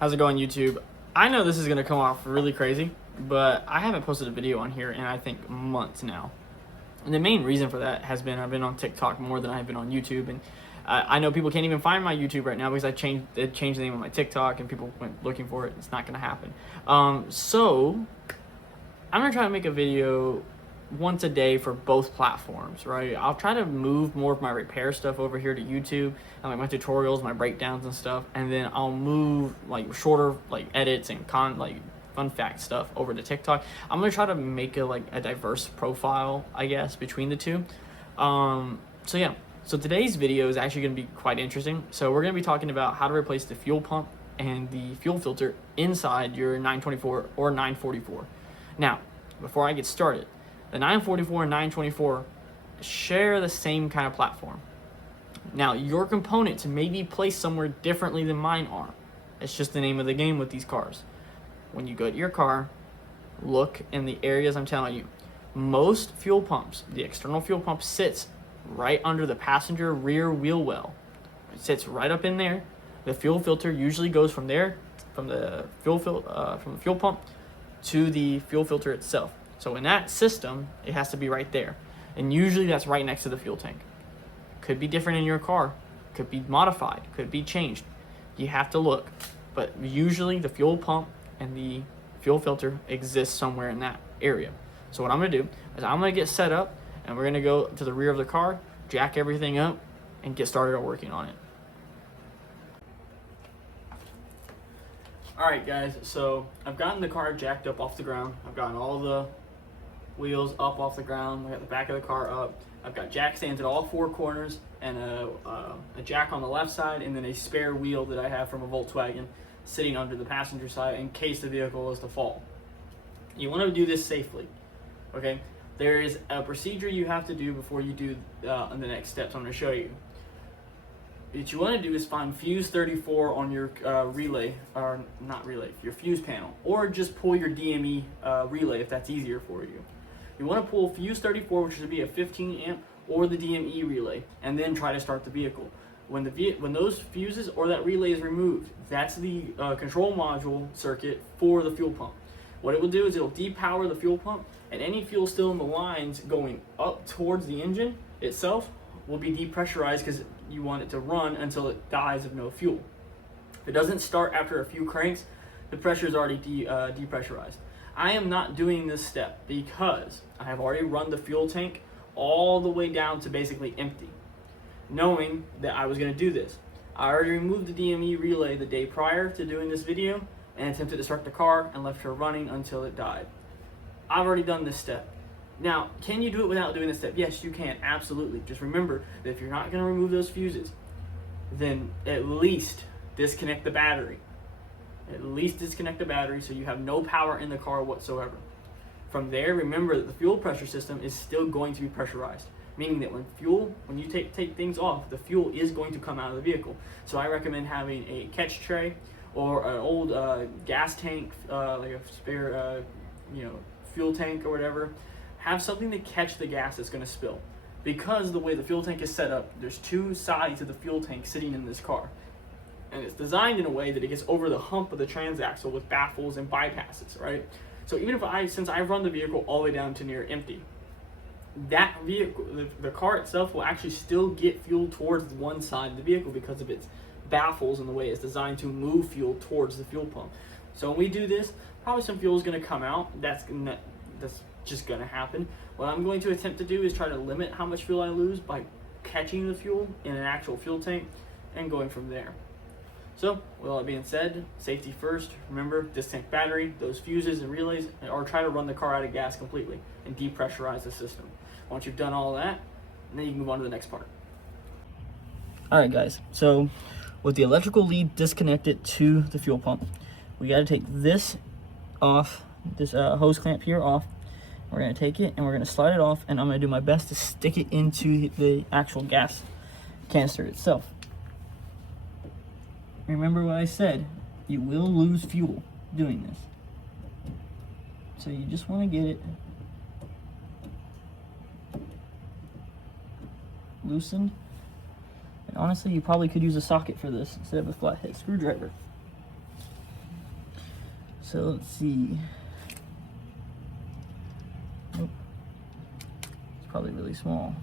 How's it going, YouTube? I know this is gonna come off really crazy, but I haven't posted a video on here in I think months now. And the main reason for that has been I've been on TikTok more than I've been on YouTube, and I know people can't even find my YouTube right now because I changed the name of my TikTok, and people went looking for it. It's not gonna happen. So I'm gonna try to make a video once a day for both platforms, right? I'll try to move more of my repair stuff over here to YouTube, and like my tutorials, my breakdowns and stuff, and then I'll move like shorter like edits and fun fact stuff over to TikTok. I'm gonna try to make a diverse profile, I guess, between the two. So yeah, so today's video is actually gonna be quite interesting. So we're gonna be talking about how to replace the fuel pump and the fuel filter inside your 924 or 944. Now, before I get started, the 944 and 924 share the same kind of platform. Now, your components may be placed somewhere differently than mine are. It's just the name of the game with these cars. When you go to your car, look in the areas I'm telling you. Most fuel pumps, the external fuel pump sits right under the passenger rear wheel well. It sits right up in there. The fuel filter usually goes from there, from the fuel pump to the fuel filter itself. So in that system, it has to be right there. And usually that's right next to the fuel tank. Could be different in your car, could be modified, could be changed. You have to look. But usually the fuel pump and the fuel filter exist somewhere in that area. So what I'm gonna do is I'm gonna get set up, and we're gonna go to the rear of the car, jack everything up, and get started on working on it. All right, guys, so I've gotten the car jacked up off the ground. I've gotten all the wheels up off the ground. I got the back of the car up. I've got jack stands at all four corners, and a jack on the left side, and then a spare wheel that I have from a Volkswagen sitting under the passenger side in case the vehicle is to fall. You want to do this safely, okay? There is a procedure you have to do before you do the next steps I'm going to show you. What you want to do is find fuse 34 on your relay, or not relay, your fuse panel, or just pull your DME relay if that's easier for you. You want to pull fuse 34, which should be a 15 amp, or the DME relay, and then try to start the vehicle. When those fuses or that relay is removed, that's the control module circuit for the fuel pump. What it will do is it'll depower the fuel pump, and any fuel still in the lines going up towards the engine itself will be depressurized because you want it to run until it dies of no fuel. If it doesn't start after a few cranks, the pressure is already depressurized. I am not doing this step because I have already run the fuel tank all the way down to basically empty, knowing that I was going to do this. I already removed the DME relay the day prior to doing this video and attempted to start the car and left her running until it died. I've already done this step. Now, can you do it without doing this step? Yes, you can, absolutely. Just remember that if you're not going to remove those fuses, then at least disconnect the battery. At least disconnect the battery so you have no power in the car whatsoever. From there, remember that the fuel pressure system is still going to be pressurized, meaning that when you take things off, the fuel is going to come out of the vehicle. So I recommend having a catch tray or an old gas tank, like a spare fuel tank or whatever. Have something to catch the gas that's going to spill. Because the way the fuel tank is set up, there's two sides of the fuel tank sitting in this car. And it's designed in a way that it gets over the hump of the transaxle with baffles and bypasses, right? So even since I run the vehicle all the way down to near empty, that vehicle, the car itself will actually still get fuel towards one side of the vehicle because of its baffles and the way it's designed to move fuel towards the fuel pump. So when we do this, probably some fuel is going to come out. That's just going to happen. What I'm going to attempt to do is try to limit how much fuel I lose by catching the fuel in an actual fuel tank and going from there. So, with all that being said, safety first. Remember, disconnect battery, those fuses and relays, or try to run the car out of gas completely and depressurize the system. Once you've done all that, then you can move on to the next part. Alright guys, so with the electrical lead disconnected to the fuel pump, we got to take this off, this hose clamp here off. We're going to take it and we're going to slide it off, and I'm going to do my best to stick it into the actual gas canister itself. Remember what I said, you will lose fuel doing this. So you just want to get it loosened. And honestly, you probably could use a socket for this instead of a flathead screwdriver. So let's see. Nope. It's probably really small.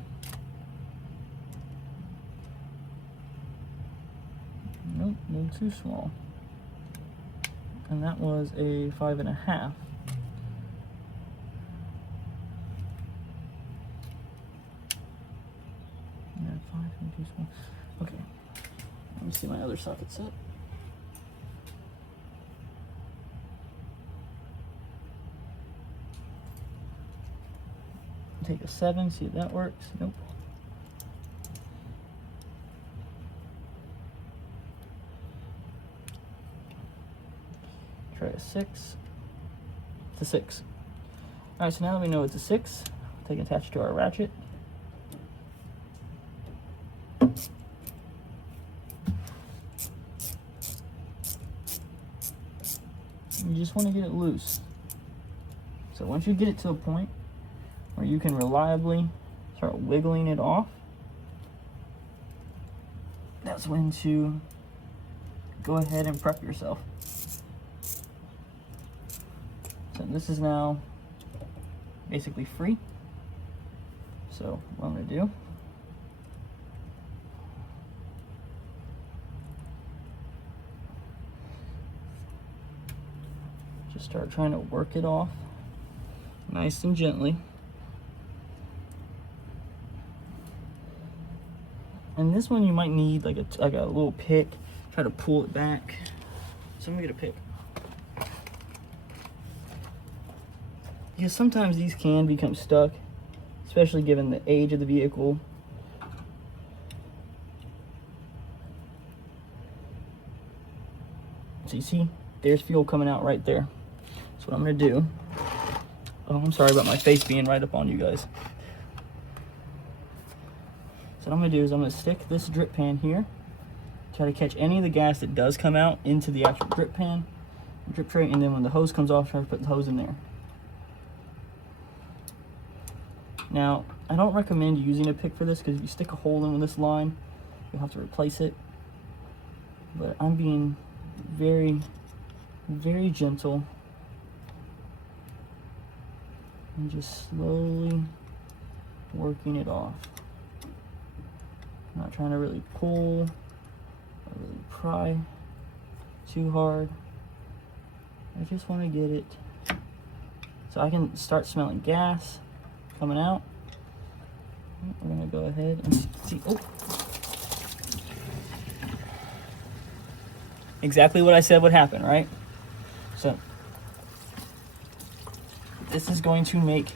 Nope, a little too small. And that was a 5.5. Yeah, 5 and too small. Okay. Let me see my other socket set. Take a 7, see if that works. Nope. Try a 6. It's a 6. Alright, so now that we know it's a 6, take it attached to our ratchet. You just want to get it loose. So once you get it to a point where you can reliably start wiggling it off, that's when to go ahead and prep yourself. So this is now basically free. So what I'm going to do, just start trying to work it off nice and gently. And this one you might need like a little pick. Try to pull it back. So I'm gonna get a pick. Because sometimes these can become stuck, especially given the age of the vehicle. So you see, there's fuel coming out right there. So what I'm gonna do, oh, I'm sorry about my face being right up on you guys. So what I'm gonna do is I'm gonna stick this drip pan here, try to catch any of the gas that does come out into the actual drip pan, drip tray, and then when the hose comes off, try to put the hose in there. Now, I don't recommend using a pick for this because if you stick a hole in this line, you'll have to replace it. But I'm being very, very gentle and just slowly working it off. I'm not trying to really pull or really pry too hard. I just want to get it so I can start smelling gas coming out. We're gonna go ahead and see. Oh, exactly what I said would happen, right? So this is going to make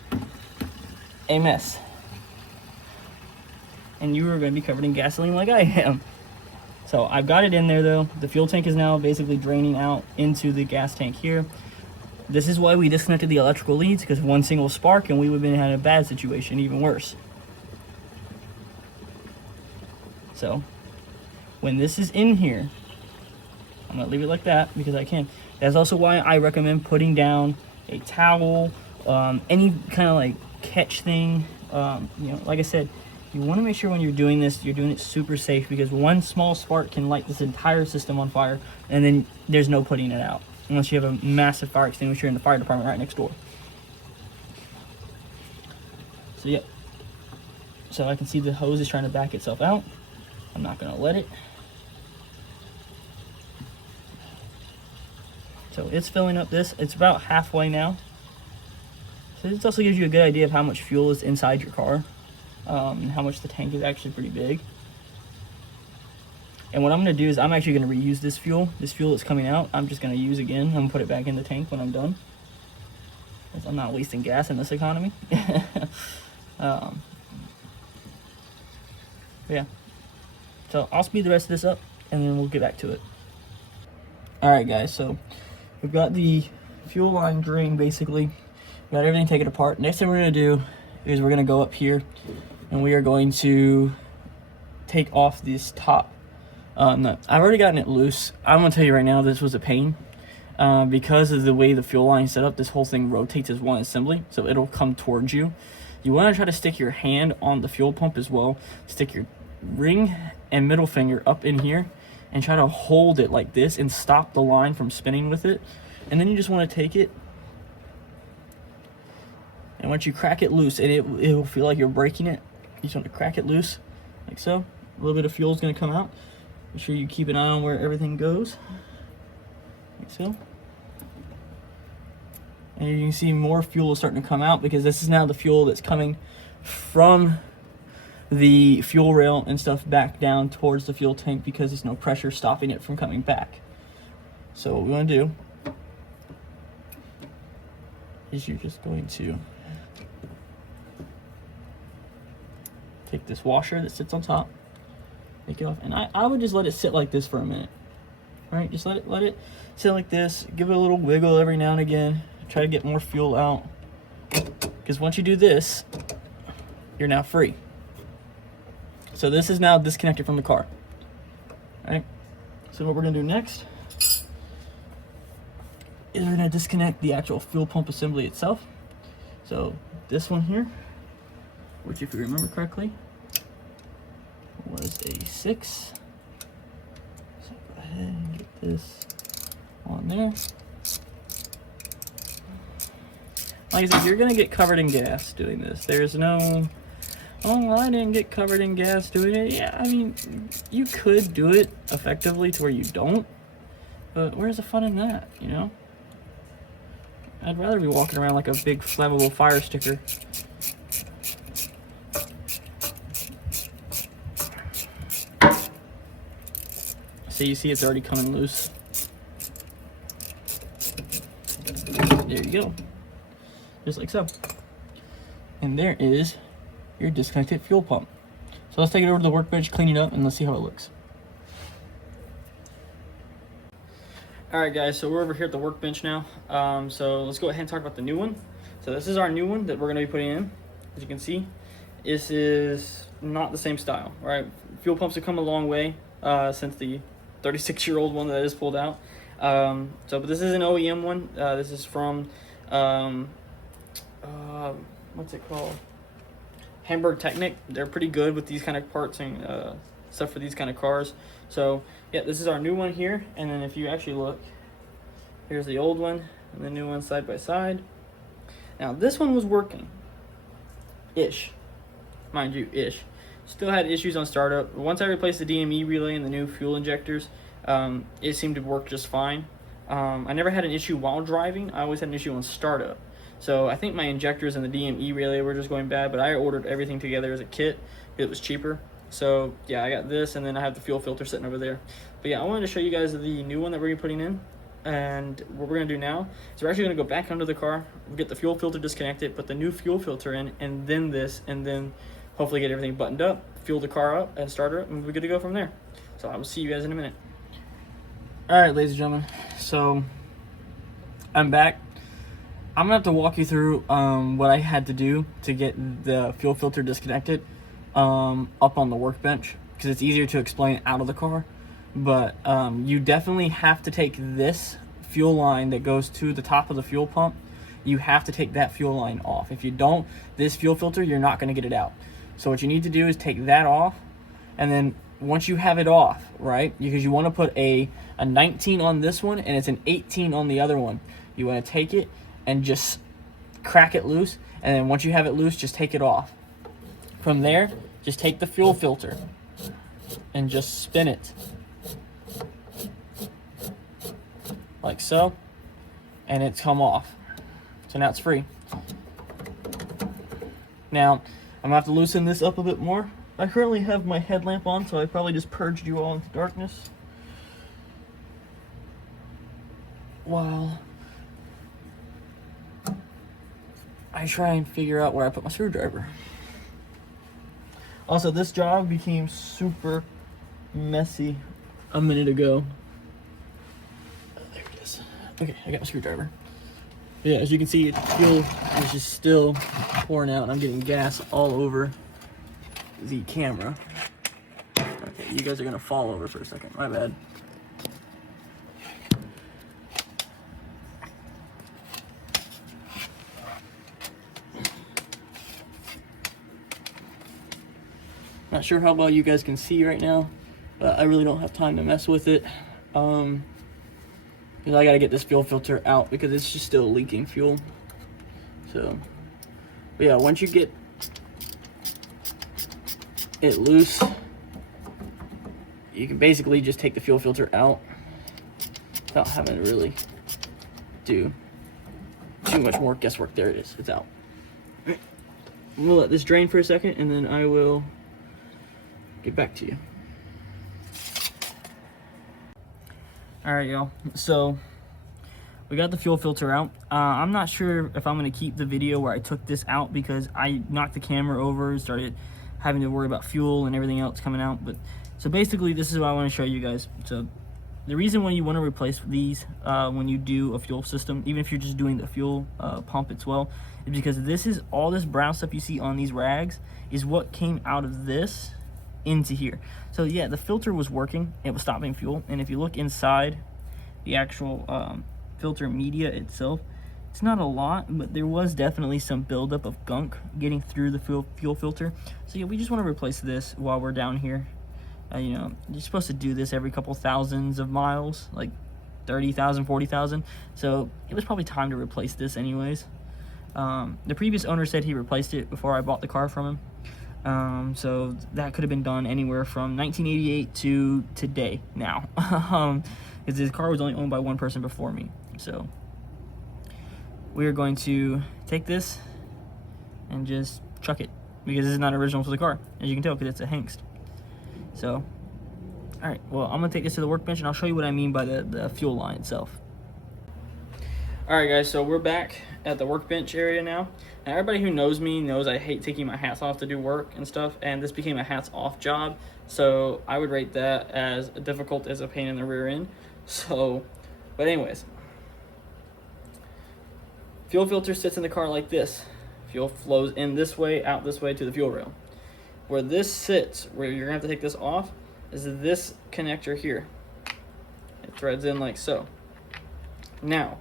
a mess, and you are going to be covered in gasoline like I am. So I've got it in there though. The fuel tank is now basically draining out into the gas tank here. This is why we disconnected the electrical leads, because one single spark and we would have been in a bad situation, even worse. So when this is in here, I'm gonna leave it like that because I can. That's also why I recommend putting down a towel, any kind of like catch thing. You know, like I said, you want to make sure when you're doing this, you're doing it super safe, because one small spark can light this entire system on fire, and then there's no putting it out unless you have a massive fire extinguisher in the fire department right next door. So yep. So I can see the hose is trying to back itself out. I'm not gonna let it. So it's filling up this. It's about halfway now. So this also gives you a good idea of how much fuel is inside your car, and how much the tank is actually pretty big. And what I'm going to do is I'm actually going to reuse this fuel. This fuel that's coming out, I'm just going to use again. I'm going to put it back in the tank when I'm done, because I'm not wasting gas in this economy. Yeah. So I'll speed the rest of this up, and then we'll get back to it. Alright guys, so we've got the fuel line drain basically. We've got everything taken apart. Next thing we're going to do is we're going to go up here, and we are going to take off this top nut. I've already gotten it loose. I'm going to tell you right now, this was a pain. Because of the way the fuel line is set up, this whole thing rotates as one assembly, so it'll come towards you. You want to try to stick your hand on the fuel pump as well. Stick your ring and middle finger up in here and try to hold it like this and stop the line from spinning with it. And then you just want to take it, and once you crack it loose, and it will feel like you're breaking it, you just want to crack it loose, like so. A little bit of fuel is going to come out. Make sure you keep an eye on where everything goes, like so. And you can see more fuel is starting to come out, because this is now the fuel that's coming from the fuel rail and stuff back down towards the fuel tank, because there's no pressure stopping it from coming back. So what we want to do is you're just going to take this washer that sits on top, take it off, and I would just let it sit like this for a minute. Right, just let it sit like this. Give it a little wiggle every now and again. Try to get more fuel out, because once you do this, you're now free. So this is now disconnected from the car. All right. So what we're gonna do next is we're gonna disconnect the actual fuel pump assembly itself. So this one here, which if you remember correctly, was a 6. So go ahead and get this on there. Like I said, you're gonna get covered in gas doing this. There's no, oh, well, I didn't get covered in gas doing it. Yeah, I mean, you could do it effectively to where you don't, but where's the fun in that, you know? I'd rather be walking around like a big flammable fire sticker. So you see it's already coming loose. There you go. Just like so. And there is your disconnected fuel pump. So let's take it over to the workbench, clean it up, and let's see how it looks. Alright guys, so we're over here at the workbench now. So let's go ahead and talk about the new one. So this is our new one that we're going to be putting in. As you can see, this is not the same style, right? Fuel pumps have come a long way since the 36-year-old one that is pulled out. But this is an OEM one. This is from what's it called? Hamburg Technic. They're pretty good with these kind of parts and stuff for these kind of cars. So yeah, this is our new one here. And then if you actually look, here's the old one and the new one side by side. Now this one was working, ish, mind you, ish. Still had issues on startup. Once I replaced the DME relay and the new fuel injectors, it seemed to work just fine. I never had an issue while driving. I always had an issue on startup. So I think my injectors and the DME relay were just going bad, but I ordered everything together as a kit. It was cheaper. So yeah, I got this, and then I have the fuel filter sitting over there. But yeah, I wanted to show you guys the new one that we're gonna be putting in. And what we're gonna do now is we're actually gonna go back under the car, we'll get the fuel filter disconnected, put the new fuel filter in, and then this, and then hopefully get everything buttoned up, fuel the car up, and start her up, and we're good to go from there. So I will see you guys in a minute. All right, ladies and gentlemen, so I'm back. I'm gonna have to walk you through what I had to do to get the fuel filter disconnected up on the workbench, because it's easier to explain out of the car. But you definitely have to take this fuel line that goes to the top of the fuel pump. You have to take that fuel line off. If you don't, this fuel filter, you're not gonna get it out. So what you need to do is take that off, and then once you have it off, right, because you want to put a 19 on this one and it's an 18 on the other one. You want to take it and just crack it loose, and then once you have it loose, just take it off. From there, just take the fuel filter and just spin it like so, and it's come off. So now it's free. Now I'm gonna have to loosen this up a bit more. I currently have my headlamp on, so I probably just purged you all into darkness while I try and figure out where I put my screwdriver. Also, this job became super messy a minute ago. Oh, there it is. Okay, I got my screwdriver. Yeah, as you can see, fuel is just still pouring out, and I'm getting gas all over the camera. Okay, you guys are gonna fall over for a second. My bad. Not sure how well you guys can see right now, but I really don't have time to mess with it. Yeah, because I got to get this fuel filter out because it's just still leaking fuel. So, but yeah, once you get it loose, you can basically just take the fuel filter out without having to really do too much more guesswork. There it is, it's out. All right. I'm gonna let this drain for a second and then I will get back to you. All right, y'all, so we got the fuel filter out. I'm not sure if I'm gonna keep the video where I took this out because I knocked the camera over, started having to worry about fuel and everything else coming out. But so basically this is what I want to show you guys. So the reason why you want to replace these when you do a fuel system, even if you're just doing the fuel pump as well, is because this is all this brown stuff you see on these rags is what came out of this into here. So yeah, the filter was working, it was stopping fuel, and if you look inside the actual filter media itself, it's not a lot, but there was definitely some buildup of gunk getting through the fuel filter. So yeah, we just want to replace this while we're down here. You know, you're supposed to do this every couple thousands of miles, like 30,000, 40,000. So it was probably time to replace this anyways. The previous owner said he replaced it before I bought the car from him. So that could have been done anywhere from 1988 to today now. Because this car was only owned by one person before me. So we are going to take this and just chuck it because this is not original to the car, as you can tell, because it's a Hengst. So, all right, well, I'm gonna take this to the workbench and I'll show you what I mean by the fuel line itself. All right, guys, so we're back at the workbench area now. And everybody who knows me knows I hate taking my hats off to do work and stuff, and this became a hats off job. So I would rate that as difficult as a pain in the rear end. So, but anyways, fuel filter sits in the car like this. Fuel flows in this way, out this way to the fuel rail. Where this sits, where you're gonna have to take this off, is this connector here. It threads in like so. Now,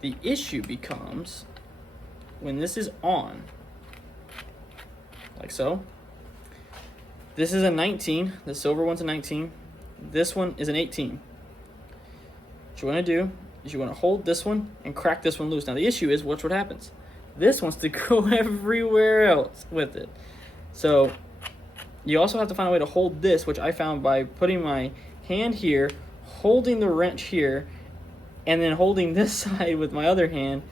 the issue becomes when this is on, like so. This is a 19, the silver one's a 19. This one is an 18. What you wanna do is you wanna hold this one and crack this one loose. Now the issue is, watch what happens. This wants to go everywhere else with it. So you also have to find a way to hold this, which I found by putting my hand here, holding the wrench here, and then holding this side with my other hand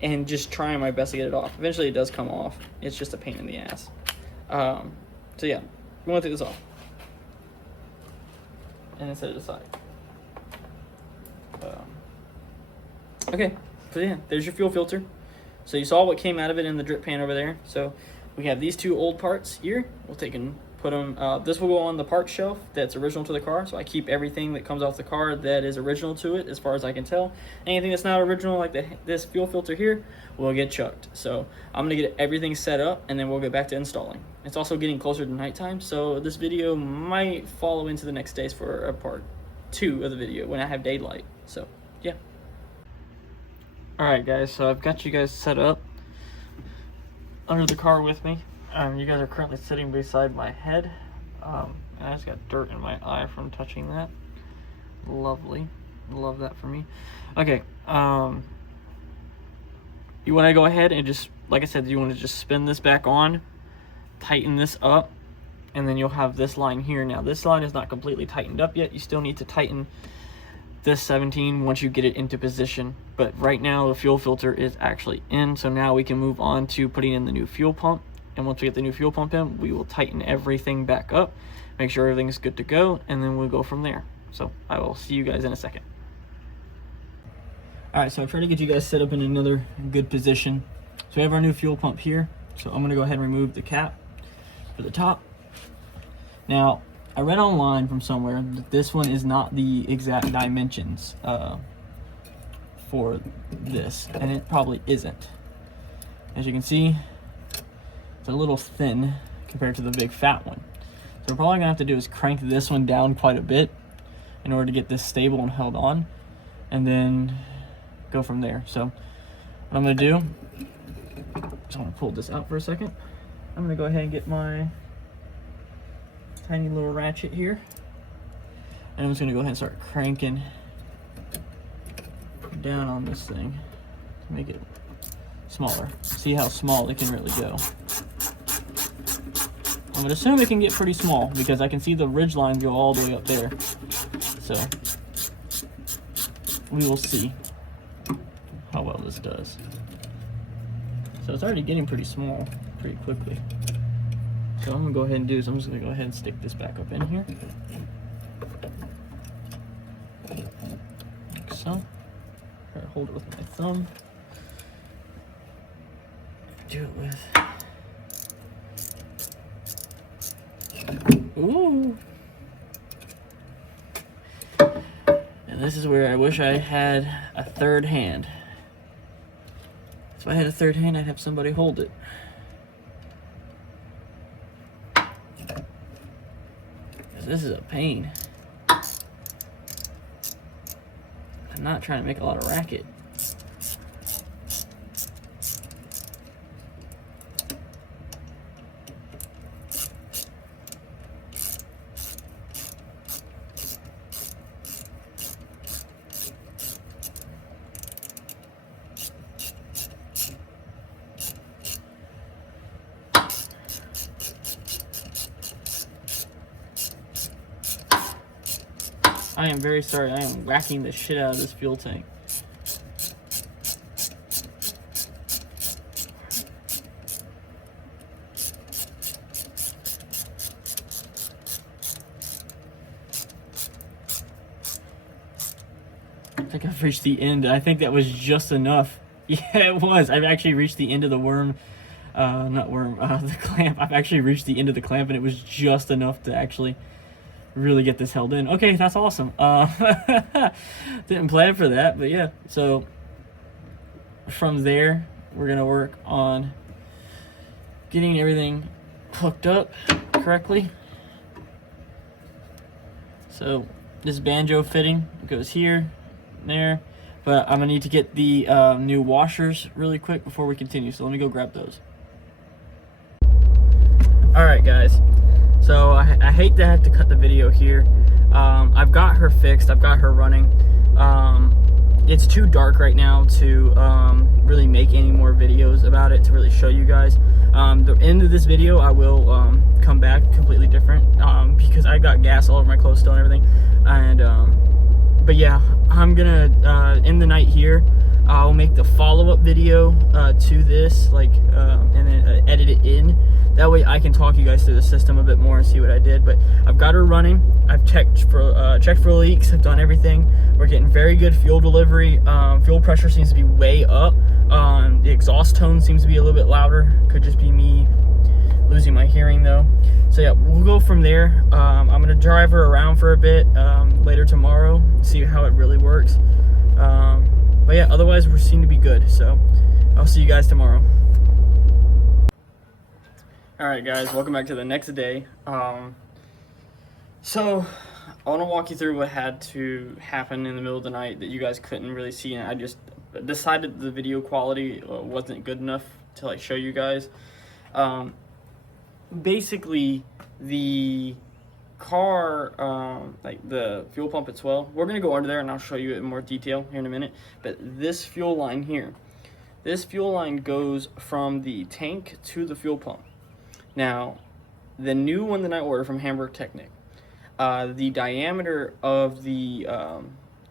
and just trying my best to get it off. Eventually it does come off. It's just a pain in the ass. So yeah, we want to take this off. And then set it aside. Okay, so yeah, there's your fuel filter. So you saw what came out of it in the drip pan over there. So we have these two old parts here. We'll take and put them, this will go on the parts shelf that's original to the car. So I keep everything that comes off the car that is original to it as far as I can tell. Anything that's not original, like this fuel filter here, will get chucked. So I'm gonna get everything set up and then we'll get back to installing. It's also getting closer to nighttime, so this video might follow into the next days for a part 2 of the video when I have daylight. So yeah. Alright guys, so I've got you guys set up under the car with me. You guys are currently sitting beside my head. And I just got dirt in my eye from touching that. Lovely. Love that for me. Okay. You want to go ahead and just, like I said, you want to just spin this back on, tighten this up, and then you'll have this line here. Now this line is not completely tightened up yet. You still need to tighten this 17 once you get it into position, but right now the fuel filter is actually in, so now we can move on to putting in the new fuel pump. And once we get the new fuel pump in, we will tighten everything back up, make sure everything's good to go, and then we'll go from there. So I will see you guys in a second. All right, so I'll try to get you guys set up in another good position. So we have our new fuel pump here. So I'm gonna go ahead and remove the cap for the top. Now, I read online from somewhere that this one is not the exact dimensions for this, and it probably isn't. As you can see, it's a little thin compared to the big fat one. So we're probably gonna have to do is crank this one down quite a bit in order to get this stable and held on, and then go from there. So what I'm gonna do, just wanna pull this out for a second. I'm gonna go ahead and get my tiny little ratchet here, and I'm just gonna go ahead and start cranking down on this thing to make it smaller. See how small it can really go. I'm gonna assume it can get pretty small because I can see the ridge line go all the way up there. So we will see how well this does. So it's already getting pretty small pretty quickly. So I'm gonna go ahead and do is I'm just gonna go ahead and stick this back up in here. Like so. Try to hold it with my thumb. Do it with. Ooh. And this is where I wish I had a third hand. If I had a third hand, I'd have somebody hold it. This is a pain. I'm not trying to make a lot of racket. I am very sorry, I am whacking the shit out of this fuel tank. I think I've reached the end. I think that was just enough. Yeah, it was. I've actually reached the end of the the clamp. I've actually reached the end of the clamp, and it was just enough to actually really get this held in. Okay, that's awesome. Didn't plan for that, but yeah. So from there, we're gonna work on getting everything hooked up correctly. So this banjo fitting goes here, there, but I'm gonna need to get the new washers really quick before we continue. So let me go grab those. All right, guys. So I hate to have to cut the video here. I've got her fixed. I've got her running. It's too dark right now to really make any more videos about it to really show you guys. The end of this video, I will come back completely different because I got gas all over my clothes still and everything. And but yeah, I'm gonna end the night here. I'll make the follow-up video to this, and then edit it in. That way I can talk you guys through the system a bit more and see what I did. But I've got her running. I've checked for leaks. I've done everything. We're getting very good fuel delivery. Fuel pressure seems to be way up. The exhaust tone seems to be a little bit louder. Could just be me losing my hearing though. So yeah, we'll go from there. I'm gonna drive her around for a bit later tomorrow, see how it really works. But yeah, otherwise we seem to be good. So I'll see you guys tomorrow. Alright guys, welcome back to the next day. So I want to walk you through what had to happen in the middle of the night that you guys couldn't really see, and I just decided the video quality wasn't good enough to show you guys. Basically the car, the fuel pump as well, we're going to go under there and I'll show you it in more detail here in a minute. But this fuel line here, this fuel line goes from the tank to the fuel pump. Now, the new one that I ordered from Hamburg Technic, the diameter of the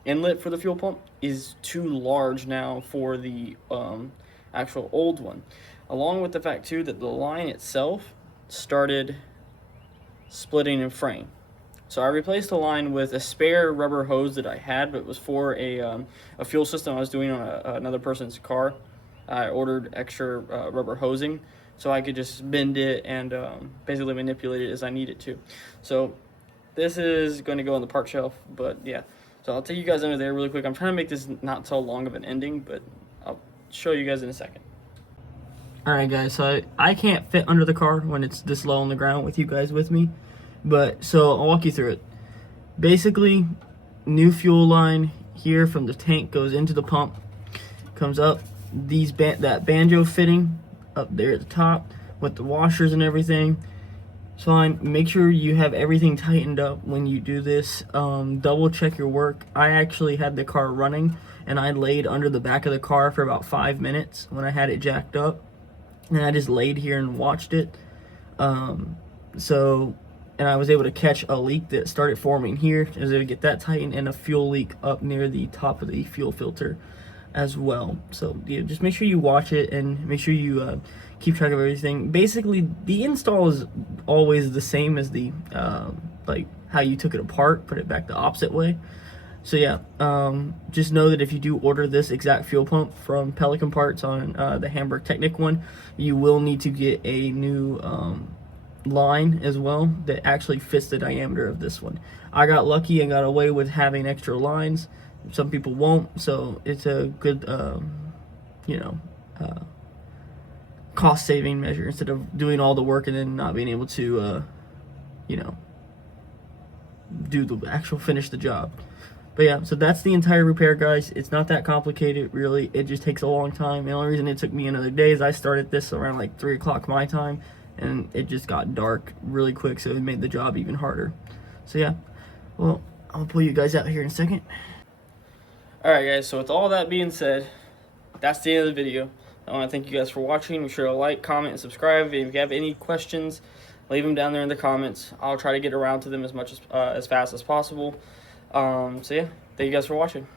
inlet for the fuel pump is too large now for the actual old one. Along with the fact too that the line itself started splitting and fraying. So I replaced the line with a spare rubber hose that I had, but it was for a fuel system I was doing on another person's car. I ordered extra rubber hosing so I could just bend it and basically manipulate it as I need it to. So this is going to go on the part shelf, but yeah. So I'll take you guys under there really quick. I'm trying to make this not so long of an ending, but I'll show you guys in a second. Alright guys, so I can't fit under the car when it's this low on the ground with you guys with me. But, so I'll walk you through it. Basically, new fuel line here from the tank goes into the pump. Comes up, that banjo fitting up there at the top with the washers and everything. It's fine. Make sure you have everything tightened up when you do this. Double check your work. I actually had the car running and I laid under the back of the car for about 5 minutes when I had it jacked up. And I just laid here and watched it. And I was able to catch a leak that started forming here. I was able to get that tightened, and a fuel leak up near the top of the fuel filter as well. So yeah, just make sure you watch it and make sure you keep track of everything. Basically, the install is always the same as the like how you took it apart, put it back the opposite way. So yeah, just know that if you do order this exact fuel pump from Pelican Parts on the Hamburg Technic one, you will need to get a new line as well that actually fits the diameter of this one. I got lucky and got away with having extra lines. Some people won't, so it's a good cost saving measure instead of doing all the work and then not being able to do the actual finish the job. But yeah, so that's the entire repair, guys. It's not that complicated, really. It just takes a long time. The only reason it took me another day is I started this around like 3 o'clock my time, and it just got dark really quick, so it made the job even harder. So yeah, well, I'll pull you guys out here in a second. Alright guys, so with all that being said, that's the end of the video. I want to thank you guys for watching. Be sure to like, comment, and subscribe. If you have any questions, leave them down there in the comments. I'll try to get around to them as fast as possible. So yeah, thank you guys for watching.